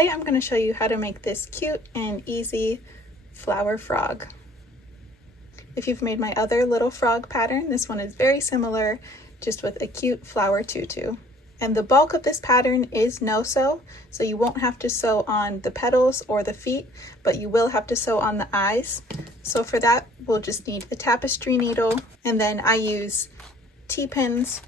Today I'm going to show you how to make this cute and easy flower frog. If you've made my other little frog pattern, this one is very similar, just with a cute flower tutu. And the bulk of this pattern is no-sew, so you won't have to sew on the petals or the feet, but you will have to sew on the eyes. So for that, we'll just need a tapestry needle, and then I use T-pins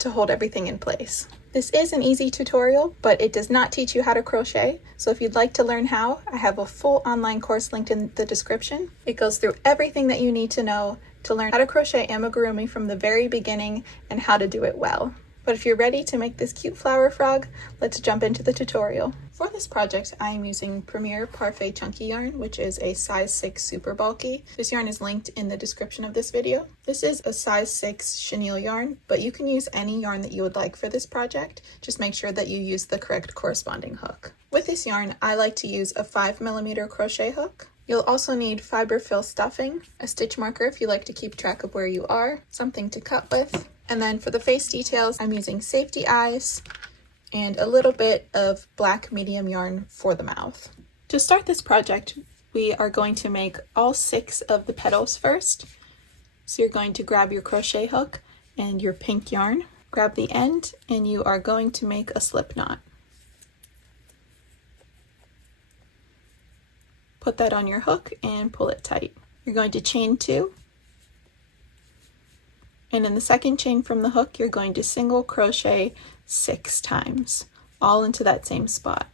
to hold everything in place. This is an easy tutorial, but it does not teach you how to crochet. So if you'd like to learn how, I have a full online course linked in the description. It goes through everything that you need to know to learn how to crochet amigurumi from the very beginning and how to do it well. But if you're ready to make this cute flower frog, let's jump into the tutorial. For this project, I am using Premier Parfait Chunky yarn, which is a size 6 super bulky. This yarn is linked in the description of this video. This is a size 6 chenille yarn, but you can use any yarn that you would like for this project. Just make sure that you use the correct corresponding hook. With this yarn, I like to use a 5mm crochet hook. You'll also need fiber fill stuffing, a stitch marker if you like to keep track of where you are, something to cut with, and then for the face details, I'm using safety eyes and a little bit of black medium yarn for the mouth. To start this project, we are going to make all 6 of the petals first. So you're going to grab your crochet hook and your pink yarn, grab the end, and you are going to make a slip knot. Put that on your hook and pull it tight. You're going to chain 2. And in the second chain from the hook, you're going to single crochet 6 times, all into that same spot.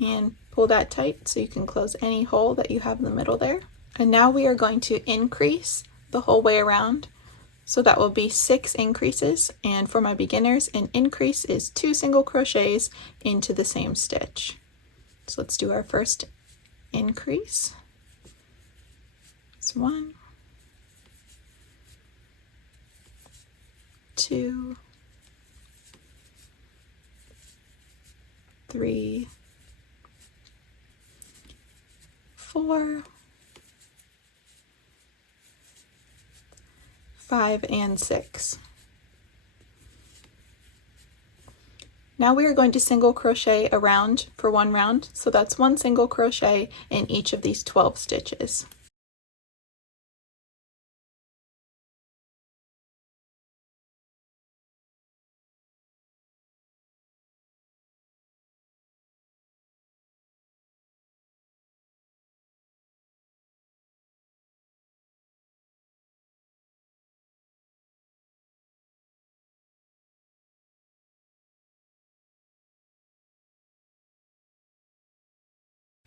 And pull that tight so you can close any hole that you have in the middle there. And now we are going to increase the whole way around. So that will be 6 increases, and for my beginners, an increase is 2 single crochets into the same stitch. So let's do our first increase. It's 1, 2, 3, 4, 5, and 6. Now we are going to single crochet around for 1 round, so that's 1 single crochet in each of these 12 stitches.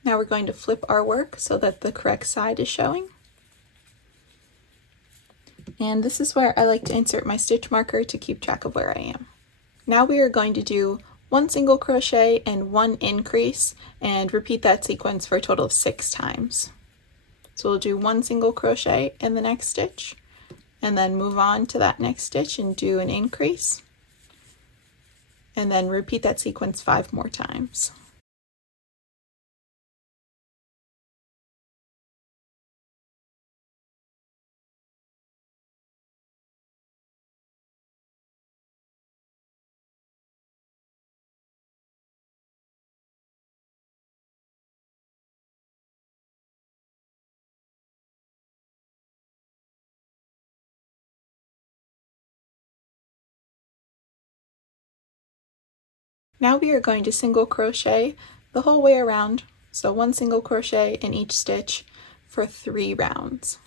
Now we're going to flip our work so that the correct side is showing. And this is where I like to insert my stitch marker to keep track of where I am. Now we are going to do 1 single crochet and 1 increase and repeat that sequence for a total of 6 times. So we'll do 1 single crochet in the next stitch and then move on to that next stitch and do an increase and then repeat that sequence 5 more times. Now we are going to single crochet the whole way around, so 1 single crochet in each stitch for 3 rounds.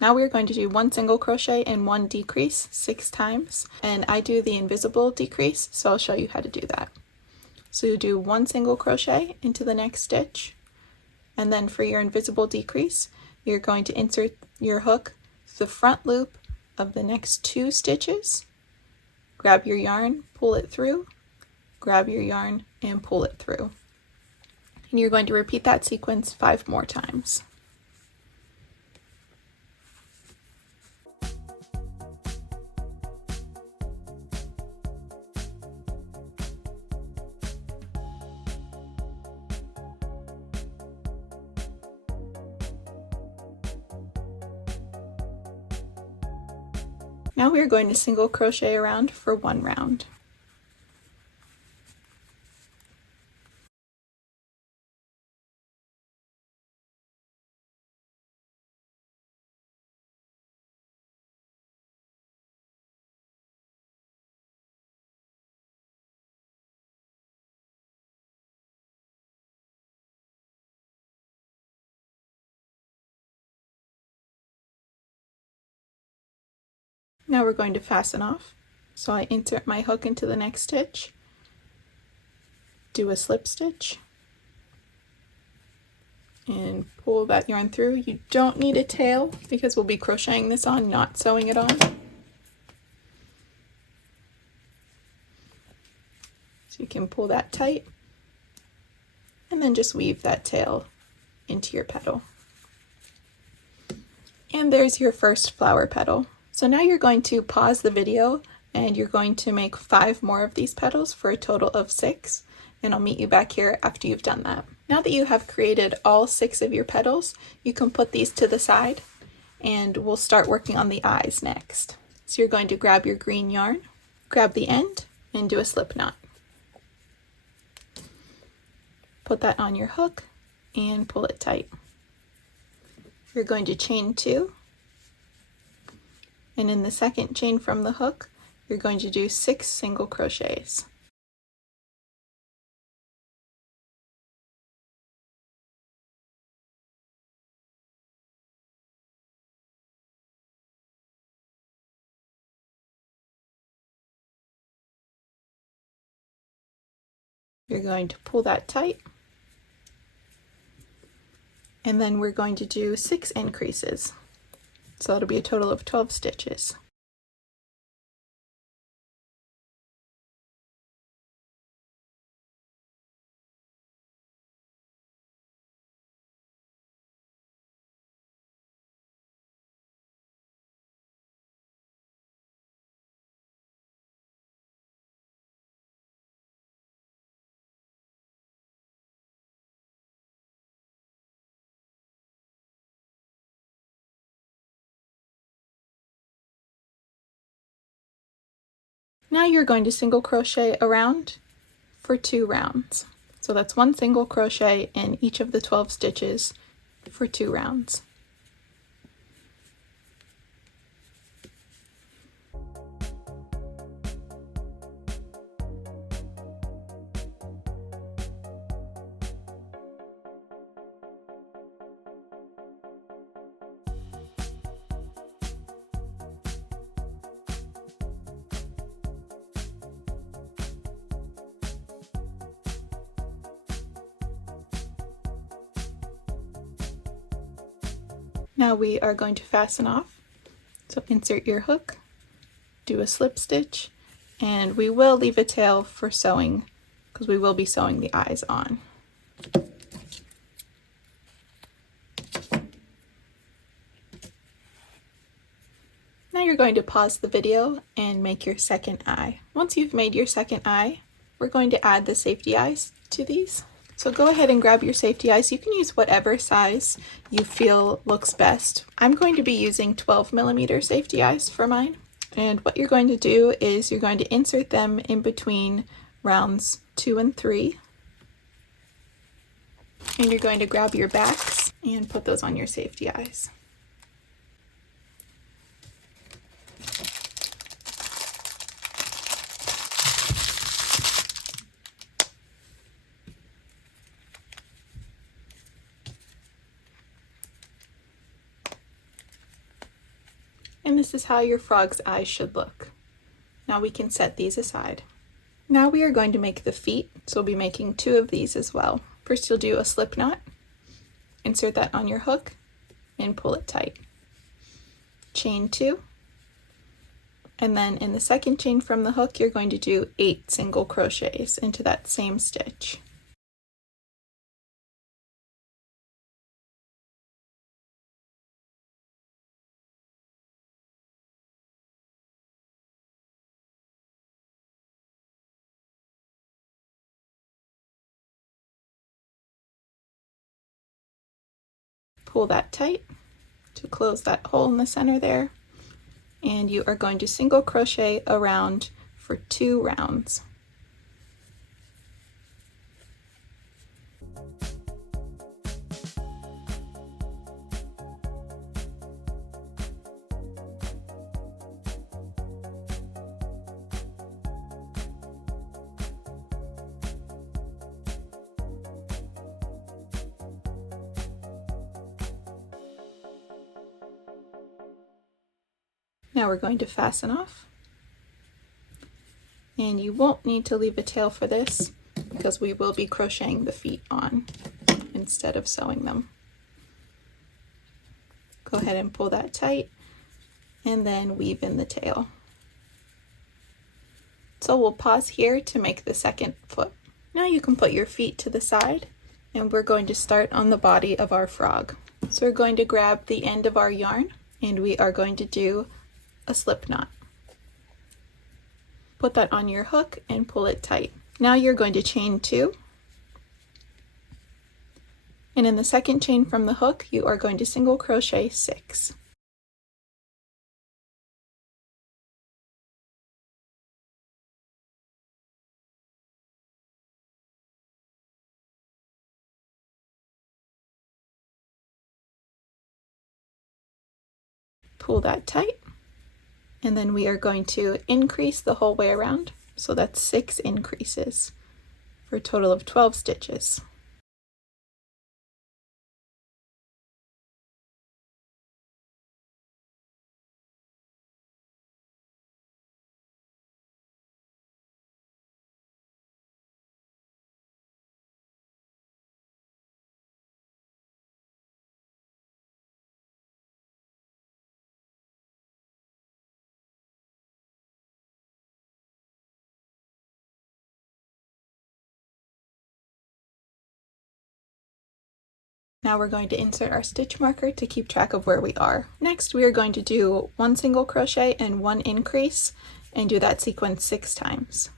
Now we're going to do 1 single crochet and 1 decrease 6 times, and I do the invisible decrease, so I'll show you how to do that. So you do 1 single crochet into the next stitch, and then for your invisible decrease, you're going to insert your hook through the front loop of the next 2 stitches, grab your yarn, pull it through, grab your yarn, and pull it through. And you're going to repeat that sequence 5 more times. Now we are going to single crochet around for 1 round. Now we're going to fasten off. So I insert my hook into the next stitch, do a slip stitch, and pull that yarn through. You don't need a tail because we'll be crocheting this on, not sewing it on. So you can pull that tight and then just weave that tail into your petal. And there's your first flower petal. So now you're going to pause the video and you're going to make 5 more of these petals for a total of 6, and I'll meet you back here after you've done that. Now that you have created all 6 of your petals, you can put these to the side and we'll start working on the eyes next. So you're going to grab your green yarn, grab the end, and do a slip knot. Put that on your hook and pull it tight. You're going to chain 2, and in the second chain from the hook, you're going to do 6 single crochets. You're going to pull that tight, and then we're going to do 6 increases. So it'll be a total of 12 stitches. Now you're going to single crochet around for 2 rounds. So that's 1 single crochet in each of the 12 stitches for 2 rounds. Now we are going to fasten off. So insert your hook, do a slip stitch, and we will leave a tail for sewing because we will be sewing the eyes on. Now you're going to pause the video and make your second eye. Once you've made your second eye, we're going to add the safety eyes to these. So go ahead and grab your safety eyes. You can use whatever size you feel looks best. I'm going to be using 12mm safety eyes for mine. And what you're going to do is you're going to insert them in between rounds 2 and 3. And you're going to grab your backs and put those on your safety eyes. And this is how your frog's eyes should look. Now we can set these aside. Now we are going to make the feet, so we'll be making 2 of these as well. First you'll do a slip knot, insert that on your hook, and pull it tight. Chain 2, and then in the second chain from the hook you're going to do 8 single crochets into that same stitch. Pull that tight to close that hole in the center there, and you are going to single crochet around for 2 rounds. Now we're going to fasten off, and you won't need to leave a tail for this because we will be crocheting the feet on instead of sewing them. Go ahead and pull that tight and then weave in the tail. So we'll pause here to make the second foot. Now you can put your feet to the side, and we're going to start on the body of our frog. So we're going to grab the end of our yarn and we are going to do a slip knot. Put that on your hook and pull it tight. Now you're going to chain 2, and in the second chain from the hook you are going to single crochet 6. Pull that tight, and then we are going to increase the whole way around, so that's 6 increases for a total of 12 stitches. Now we're going to insert our stitch marker to keep track of where we are. Next we are going to do 1 single crochet and 1 increase, and do that sequence 6 times.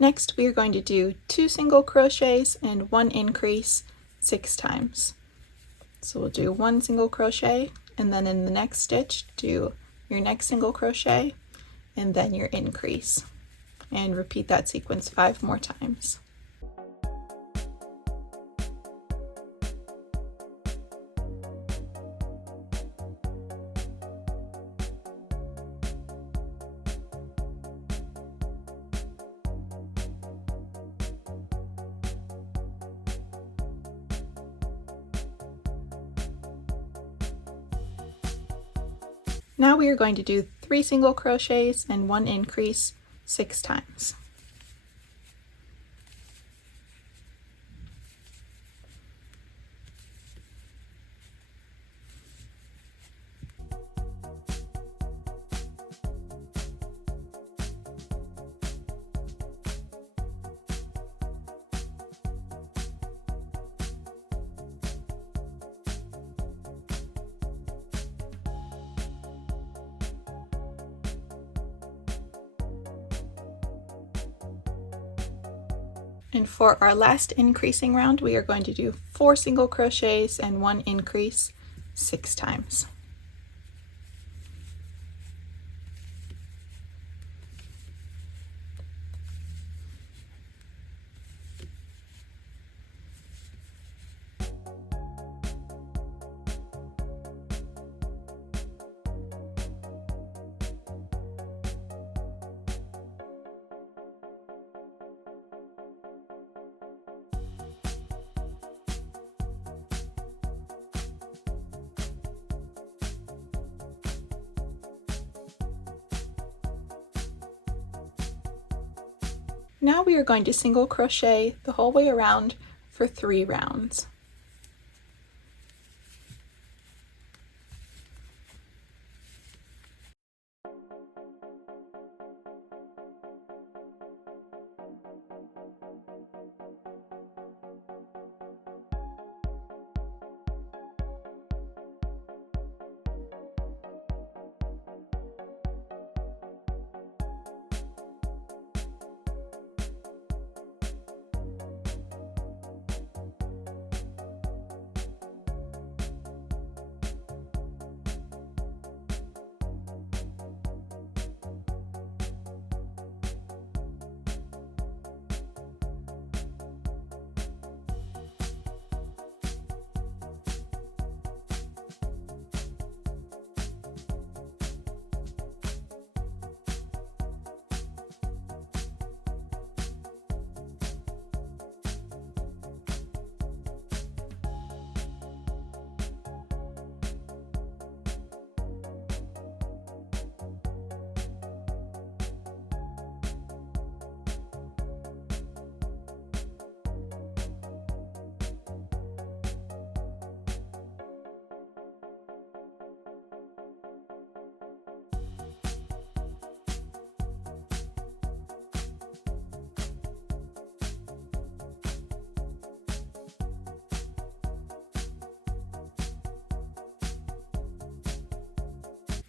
Next we are going to do 2 single crochets and 1 increase 6 times. So we'll do 1 single crochet, and then in the next stitch do your next single crochet and then your increase, and repeat that sequence 5 more times. Now we are going to do 3 single crochets and 1 increase 6 times. And for our last increasing round, we are going to do 4 single crochets and 1 increase 6 times. Now we are going to single crochet the whole way around for 3 rounds.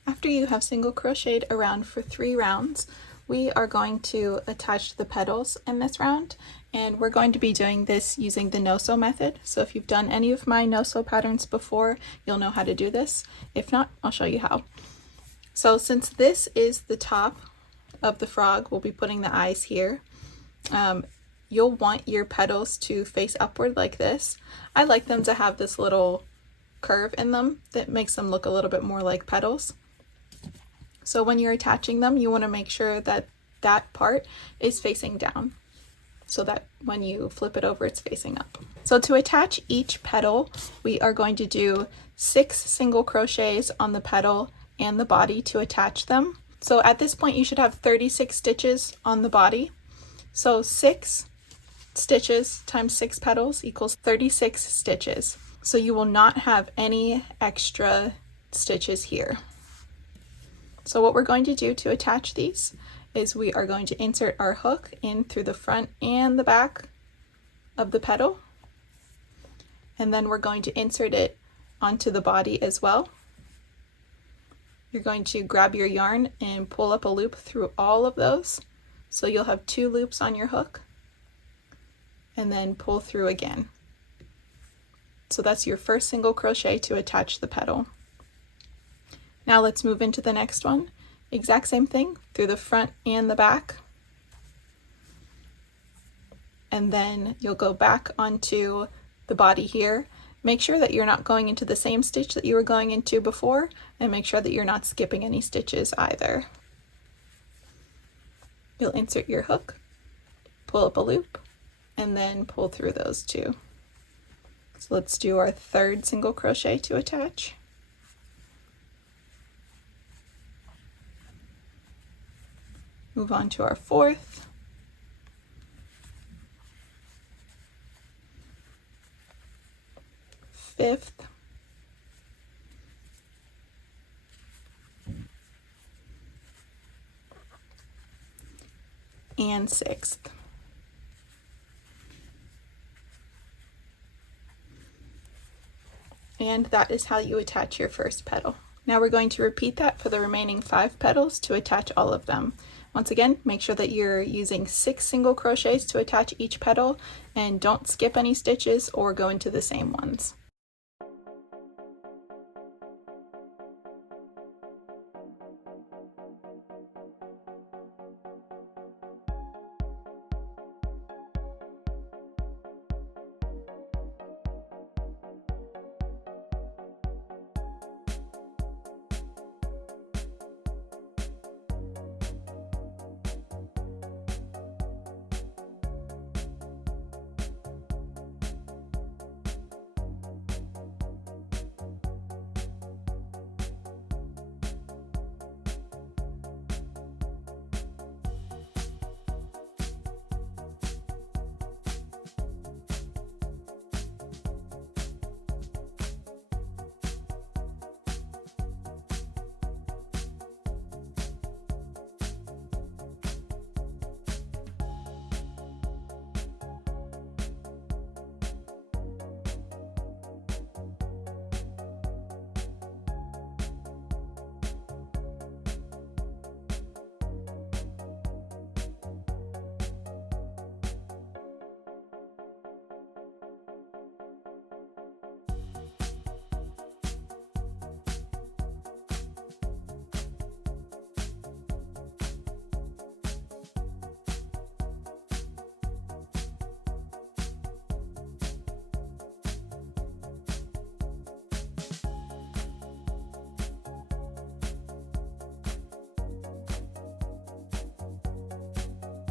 After you have single crocheted around for 3 rounds, we are going to attach the petals in this round, and we're going to be doing this using the no-sew method. So if you've done any of my no-sew patterns before, you'll know how to do this. If not, I'll show you how. So since this is the top of the frog, we'll be putting the eyes here. You'll want your petals to face upward like this. I like them to have this little curve in them that makes them look a little bit more like petals. So when you're attaching them, you want to make sure that that part is facing down, so that when you flip it over, it's facing up. So to attach each petal, we are going to do 6 single crochets on the petal and the body to attach them. So at this point, you should have 36 stitches on the body. So 6 stitches times 6 petals equals 36 stitches. So you will not have any extra stitches here. So what we're going to do to attach these is we are going to insert our hook in through the front and the back of the petal, and then we're going to insert it onto the body as well. You're going to grab your yarn and pull up a loop through all of those, so you'll have 2 loops on your hook, and then pull through again. So that's your first single crochet to attach the petal. Now let's move into the next one. Exact same thing through the front and the back. And then you'll go back onto the body here. Make sure that you're not going into the same stitch that you were going into before, and make sure that you're not skipping any stitches either. You'll insert your hook, pull up a loop, and then pull through those 2. So let's do our 3rd single crochet to attach. Move on to our 4th. Fifth. And 6th. And that is how you attach your first petal. Now we're going to repeat that for the remaining 5 petals to attach all of them. Once again, make sure that you're using 6 single crochets to attach each petal, and don't skip any stitches or go into the same ones.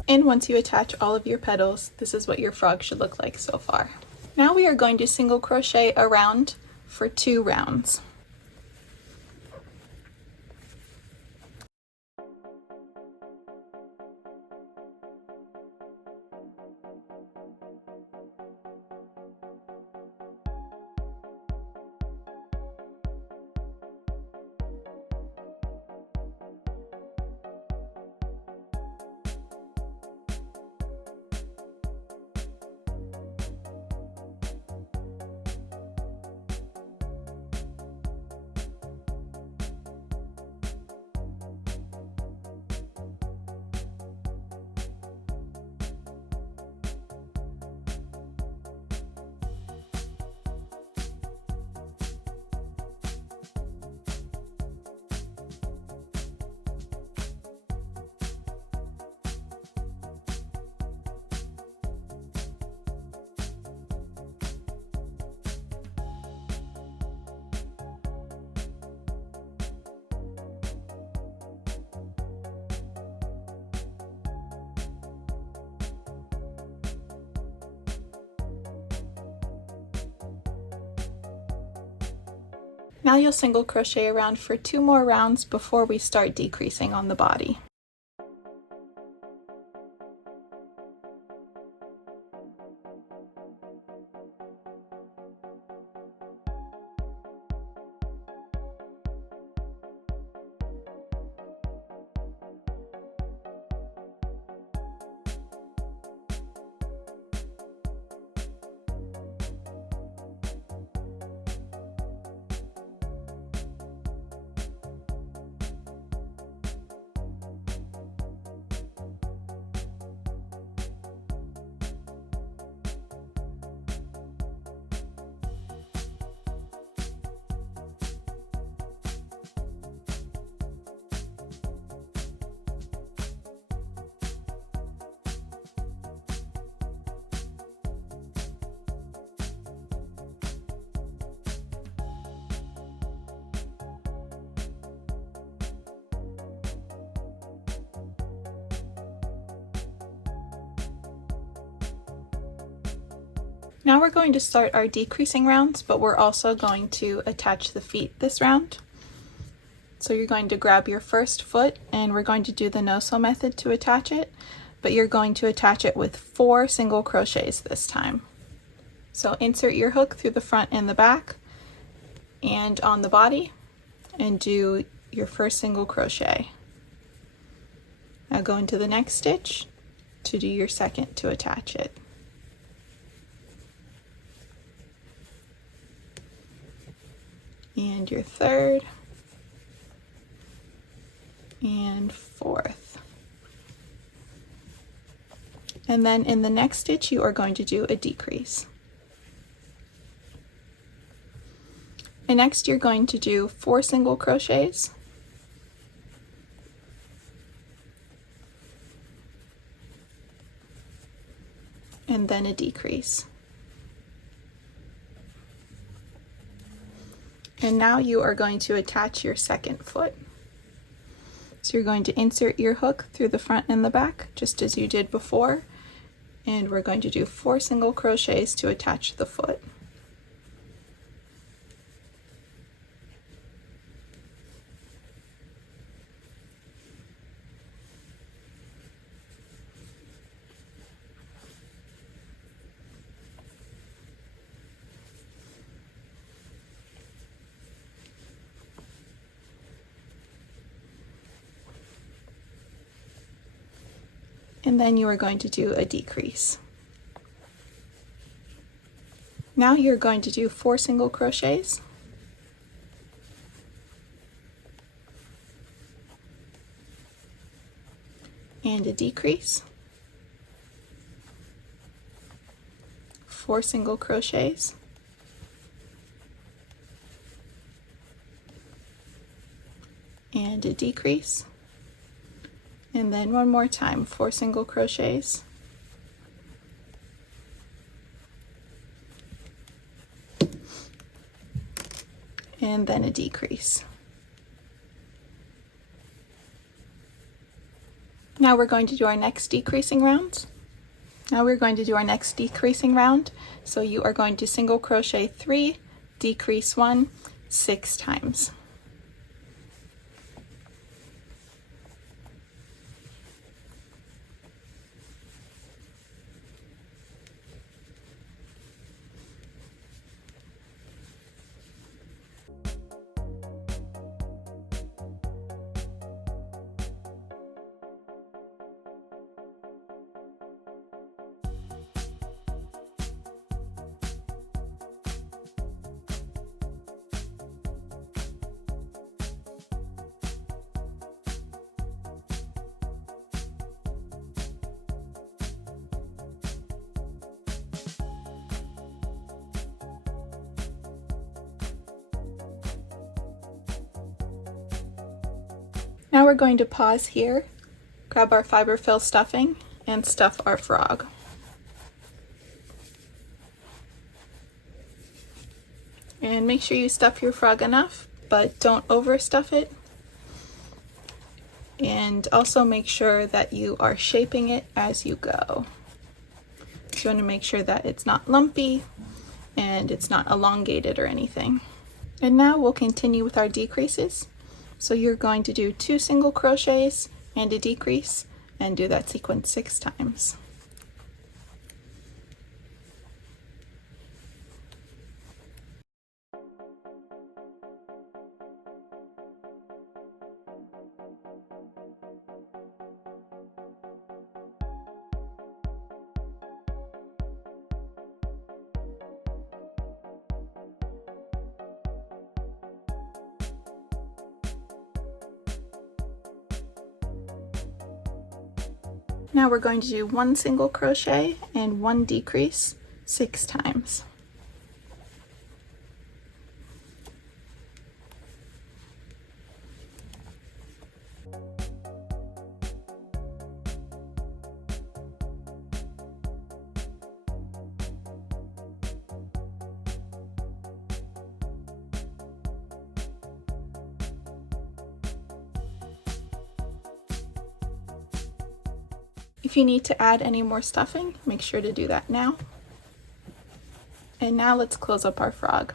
And once you attach all of your petals, this is what your frog should look like so far. Now we are going to single crochet around for 2 rounds. Now you'll single crochet around for 2 more rounds before we start decreasing on the body. Now we're going to start our decreasing rounds, but we're also going to attach the feet this round. So you're going to grab your first foot, and we're going to do the no-sew method to attach it, but you're going to attach it with 4 single crochets this time. So insert your hook through the front and the back and on the body and do your first single crochet. Now go into the next stitch to do your second to attach it. And your third and fourth. And then in the next stitch you are going to do a decrease. And next you're going to do 4 single crochets and then a decrease. And now you are going to attach your second foot. So you're going to insert your hook through the front and the back, just as you did before, and we're going to do 4 single crochets to attach the foot. And then you are going to do a decrease. Now you're going to do 4 single crochets and a decrease, 4 single crochets and a decrease, and then one more time, 4 single crochets and then a decrease. Now we're going to do our next decreasing round. So you are going to single crochet 3, decrease 1, 6 times. Now we're going to pause here, grab our fiber fill stuffing, and stuff our frog. And make sure you stuff your frog enough, but don't overstuff it. And also make sure that you are shaping it as you go. So you want to make sure that it's not lumpy and it's not elongated or anything. And now we'll continue with our decreases. So you're going to do 2 single crochets and a decrease and do that sequence 6 times. Now we're going to do 1 single crochet and 1 decrease 6 times. If you need to add any more stuffing, make sure to do that now. And now let's close up our frog.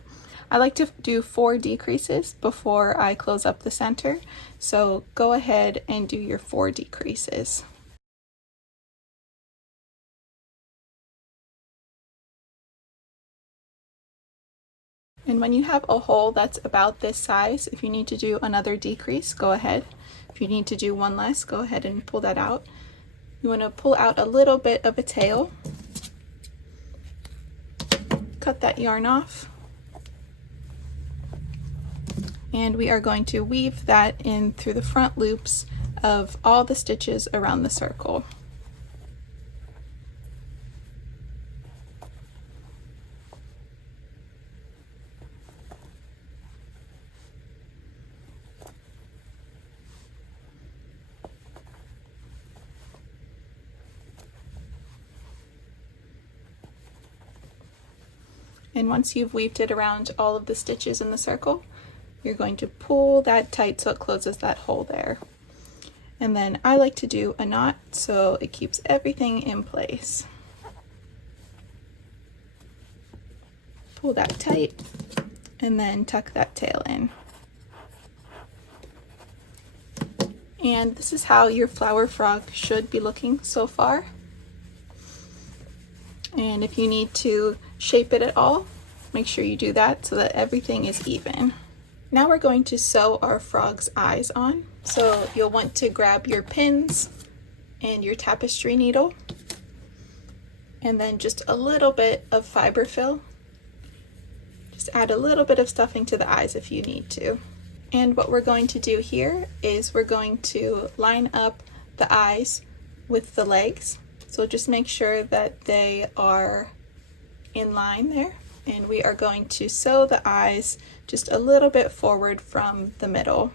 I like to do 4 decreases before I close up the center, so go ahead and do your 4 decreases. And when you have a hole that's about this size, if you need to do another decrease, go ahead. If you need to do one less, go ahead and pull that out. You want to pull out a little bit of a tail, cut that yarn off, and we are going to weave that in through the front loops of all the stitches around the circle. And once you've weaved it around all of the stitches in the circle, you're going to pull that tight so it closes that hole there. And then I like to do a knot so it keeps everything in place. Pull that tight and then tuck that tail in. And this is how your flower frog should be looking so far. And if you need to shape it at all, make sure you do that so that everything is even. Now we're going to sew our frog's eyes on. So you'll want to grab your pins and your tapestry needle, and then just a little bit of fiber fill. Just add a little bit of stuffing to the eyes if you need to. And what we're going to do here is we're going to line up the eyes with the legs. So just make sure that they are in line there. And we are going to sew the eyes just a little bit forward from the middle,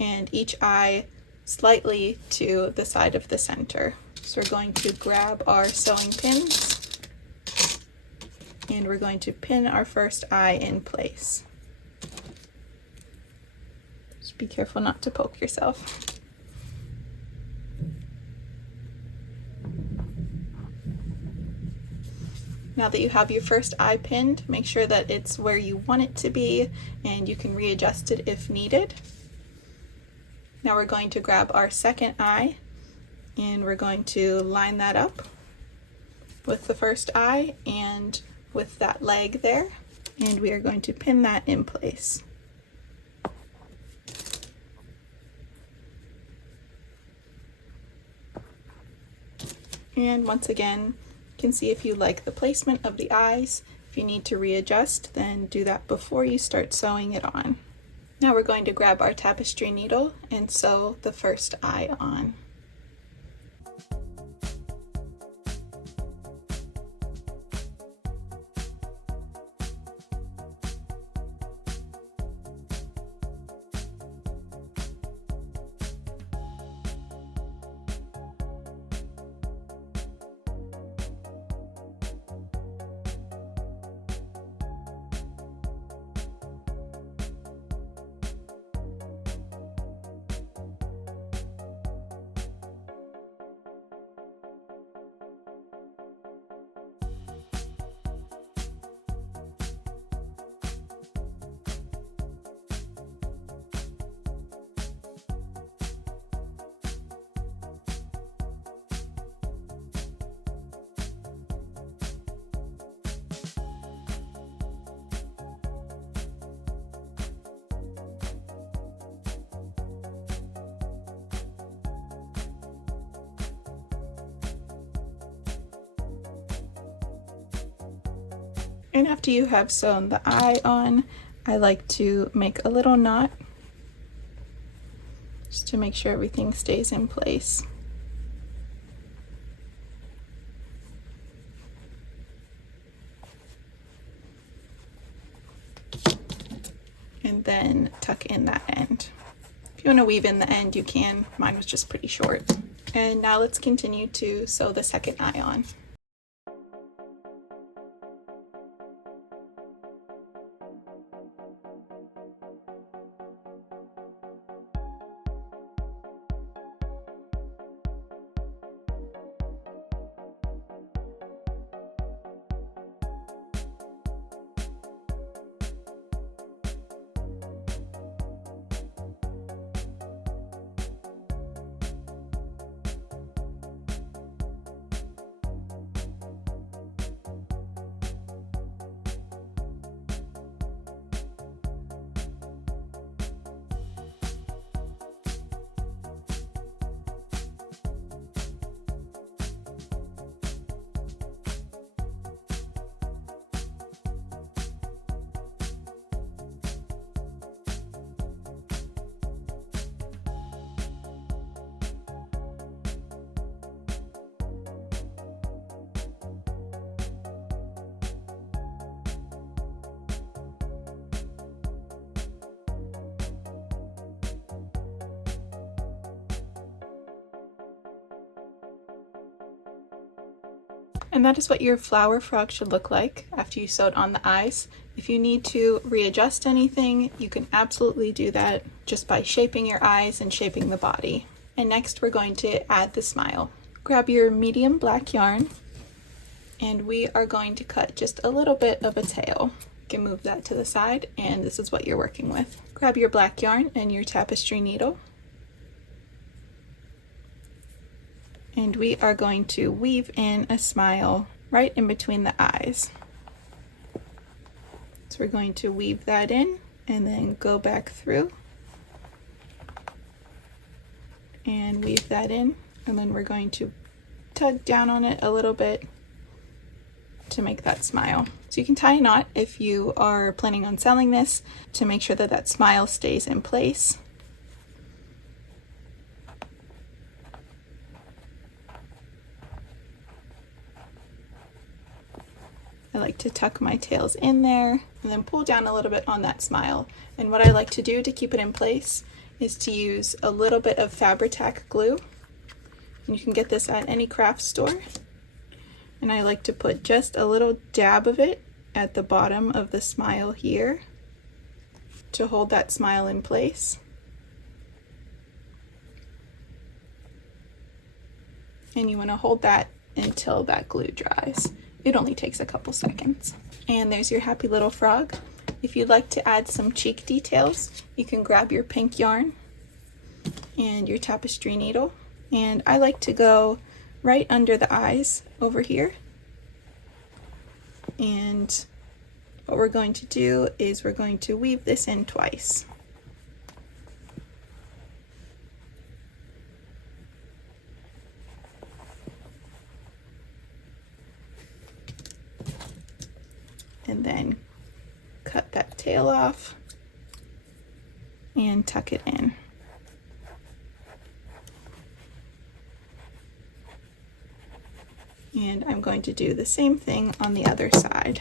and each eye slightly to the side of the center. So we're going to grab our sewing pins and we're going to pin our first eye in place. Just be careful not to poke yourself. Now that you have your first eye pinned, make sure that it's where you want it to be, and you can readjust it if needed. Now we're going to grab our second eye, and we're going to line that up with the first eye and with that leg there, and we are going to pin that in place. And once again, you can see if you like the placement of the eyes. If you need to readjust, then do that before you start sewing it on. Now we're going to grab our tapestry needle and sew the first eye on. And after you have sewn the eye on, I like to make a little knot just to make sure everything stays in place. And then tuck in that end. If you want to weave in the end, you can. Mine was just pretty short. And now let's continue to sew the second eye on. And that is what your flower frog should look like after you sewed on the eyes. If you need to readjust anything, you can absolutely do that just by shaping your eyes and shaping the body. And next we're going to add the smile. Grab your medium black yarn, and we are going to cut just a little bit of a tail. You can move that to the side, and this is what you're working with. Grab your black yarn and your tapestry needle, and we are going to weave in a smile right in between the eyes. So we're going to weave that in and then go back through and weave that in, and then we're going to tug down on it a little bit to make that smile. So you can tie a knot if you are planning on selling this to make sure that that smile stays in place. I like to tuck my tails in there and then pull down a little bit on that smile. And what I like to do to keep it in place is to use a little bit of Fabri-Tac glue. And you can get this at any craft store. And I like to put just a little dab of it at the bottom of the smile here to hold that smile in place. And you want to hold that until that glue dries. It only takes a couple seconds. And there's your happy little frog. If you'd like to add some cheek details, you can grab your pink yarn and your tapestry needle. And I like to go right under the eyes over here. And what we're going to do is we're going to weave this in twice. And then cut that tail off and tuck it in. And I'm going to do the same thing on the other side.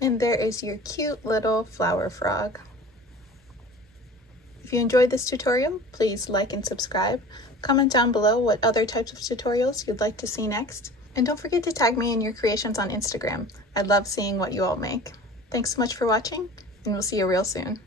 And there is your cute little flower frog. If you enjoyed this tutorial, please like and subscribe. Comment down below what other types of tutorials you'd like to see next. And don't forget to tag me in your creations on Instagram. I love seeing what you all make. Thanks so much for watching, and we'll see you real soon.